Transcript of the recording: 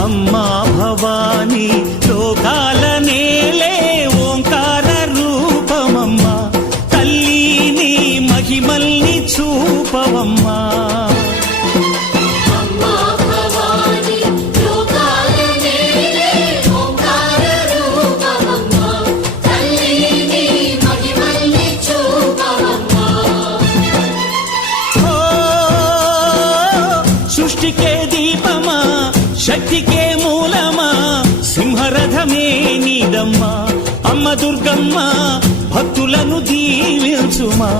అమ్మా భవానీ లోకాల నేలే ఓంకార రూపమమ్మా తల్లి నీ మహిమల్ని చూపవమ్మా సృష్టికే దీపమా శక్తికే మూలమా సింహరథమే నీదమ్మా అమ్మ దుర్గమ్మ భక్తులను దీవించుమా